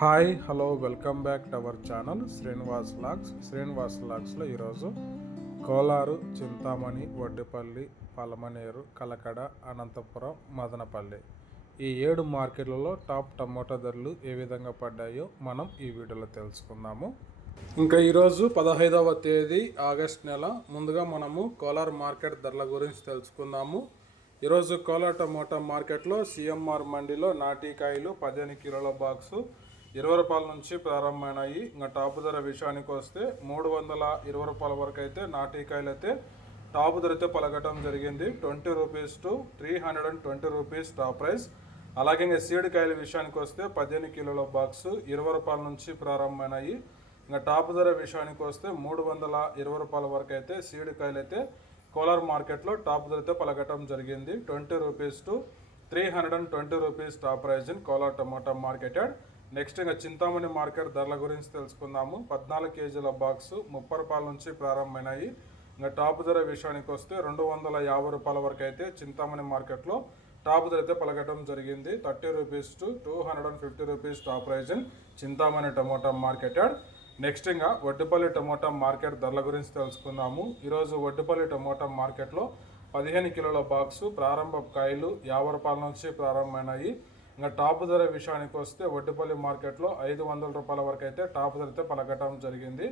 Hi hello welcome back to our channel Srinivas లాగ్స్లో ఈరోజు కోలారు, చింతామణి, వడ్డిపల్లి, పలమనేరు, కలకడ, అనంతపురం, మదనపల్లి ఈ 7 మార్కెట్లలో టాప్ టమోటా ధరలు ఏ విధంగా పడ్డాయో మనం ఈ వీడియోలో తెలుసుకుందాము. ఇంకా ఈరోజు 15వ తేదీ ఆగస్ట్ నెల. ముందుగా మనము కోలార్ మార్కెట్ ధరల గురించి తెలుసుకుందాము. ఈరోజు కోలార్ టమోటా మార్కెట్లో సిఎంఆర్ మండీలో నాటికాయలు 15 కిలోల బాక్సు 20 రూపాయల నుంచి ప్రారంభమైనాయి. ఇంకా టాప్ ధర విషయానికి వస్తే 320 రూపాయల వరకు అయితే నాటికాయలు అయితే టాప్ ధర అయితే పలకటం జరిగింది. 20 rupees to 320 rupees top price. అలాగే ఇంకా సీడ్ కాయల విషయానికి వస్తే 15 కిలోల బాక్సు 20 రూపాయల నుంచి ప్రారంభమైనాయి. ఇంకా టాప్ ధర విషయానికి వస్తే 320 రూపాయల వరకు అయితే సీడ్ కాయలు అయితే కోలార్ మార్కెట్లో టాప్ ధర అయితే పలకటం జరిగింది. 20 rupees to 320 rupees top price in Kolar tomato marketed. Next ఇంకా చింతామణి మార్కెట్ ధరల గురించి తెలుసుకుందాము. 14 కేజీల బాక్సు 30 రూపాయల నుంచి ప్రారంభమైనాయి. ఇంకా టాప్ ధర విషయానికి వస్తే 250 రూపాయల వరకు అయితే చింతామణి మార్కెట్లో టాప్ ధర అయితే పలకటం జరిగింది. 30 rupees to 250 rupees top price in Chintamani tomato marketed. Next ఇంకా వడ్డిపల్లి టమోటా మార్కెట్ ధరల గురించి తెలుసుకుందాము. ఈరోజు వడ్డిపల్లి టమోటా మార్కెట్లో 15 కిలోల బాక్సు ప్రారంభ కాయలు 50 రూపాయల నుంచి ప్రారంభమైనాయి. ఇంకా టాప్ ధర విషయానికి వస్తే వడ్డిపల్లి మార్కెట్లో 500 రూపాయల వరకు అయితే టాప్ ధర అయితే పలకటం జరిగింది.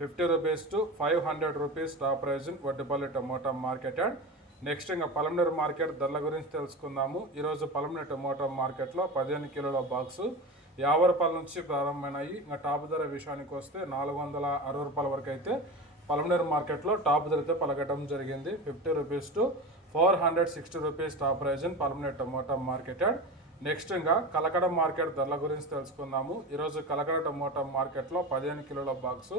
50 rupees to 500 rupees top price in Vaddipalli tomato marketed. Next ఇంకా పలమనేరు మార్కెట్ ధరల గురించి తెలుసుకుందాము. ఈరోజు పలమనేరు టమోటా మార్కెట్లో 15 కిలోల బాక్సు 50 రూపాయల నుంచి ప్రారంభమైనాయి. ఇంకా టాప్ ధర విషయానికి వస్తే 460 రూపాయల వరకు అయితే పలమనేరు మార్కెట్లో టాప్ ధర అయితే పలకటం జరిగింది. 50 rupees to 460 rupees top price in Palamaneru tomato marketed. Next ఇంకా కలకడ మార్కెట్ ధరల గురించి తెలుసుకుందాము. ఈరోజు కలకడ టమోటా మార్కెట్లో 15 కిలోల బాక్సు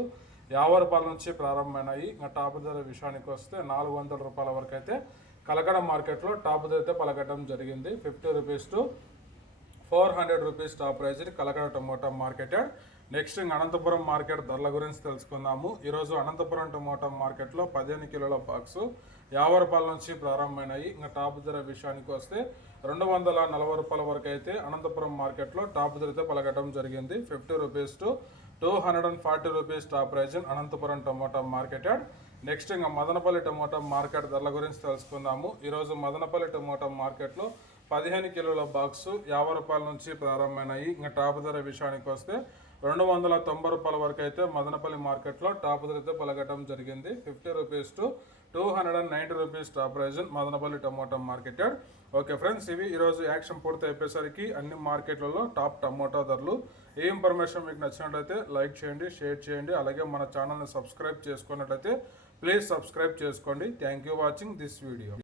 50 రూపాయల నుంచి ప్రారంభమైనాయి. ఇంకా టాప్ ధర విషయానికి వస్తే 400 రూపాయల వరకు అయితే కలకడ మార్కెట్లో టాప్ ధర అయితే పలకటం జరిగింది. 50 rupees to 400 rupees top price Kalakada tomato marketed. Next ఇంకా అనంతపురం మార్కెట్ ధరల గురించి తెలుసుకుందాము. ఈరోజు అనంతపురం టమోటా మార్కెట్లో 15 కిలోల బాక్సు 50 రూపాయల నుంచి ప్రారంభమైనాయి. ఇంకా టాప్ ధర విషయానికి వస్తే 240 రూపాయల వరకు అయితే అనంతపురం మార్కెట్లో టాప్ ధర అయితే పలకటం జరిగింది. 50 rupees to 240 rupees top price in Anantapuram tomato marketed. Next ఇంకా మదనపల్లి టమోటా మార్కెట్ ధరల గురించి తెలుసుకుందాము. ఈరోజు మదనపల్లి టమోటా మార్కెట్లో 15 కిలోల బాక్సు 50 రూపాయల నుంచి ప్రారంభమైనాయి. ఇంకా టాప్ ధర విషయానికి వస్తే 290 రూపాయల వరకు అయితే మదనపల్లి మార్కెట్లో టాప్ ధర అయితే పలకటం జరిగింది. 50 rupees to 290 rupees top price Madanapalle tomato marketed. Okay friends, ఇవి ఈరోజు యాక్షన్ పూర్తి అయిపోయేసరికి అన్ని మార్కెట్లలో టాప్ టమోటా ధరలు. ఈ ఇన్ఫర్మేషన్ మీకు నచ్చినట్లయితే లైక్ చేయండి, షేర్ చేయండి. అలాగే మన ఛానల్ని సబ్స్క్రైబ్ చేసుకున్నట్లయితే ప్లీజ్ సబ్స్క్రైబ్ చేసుకోండి. Thank you watching this video.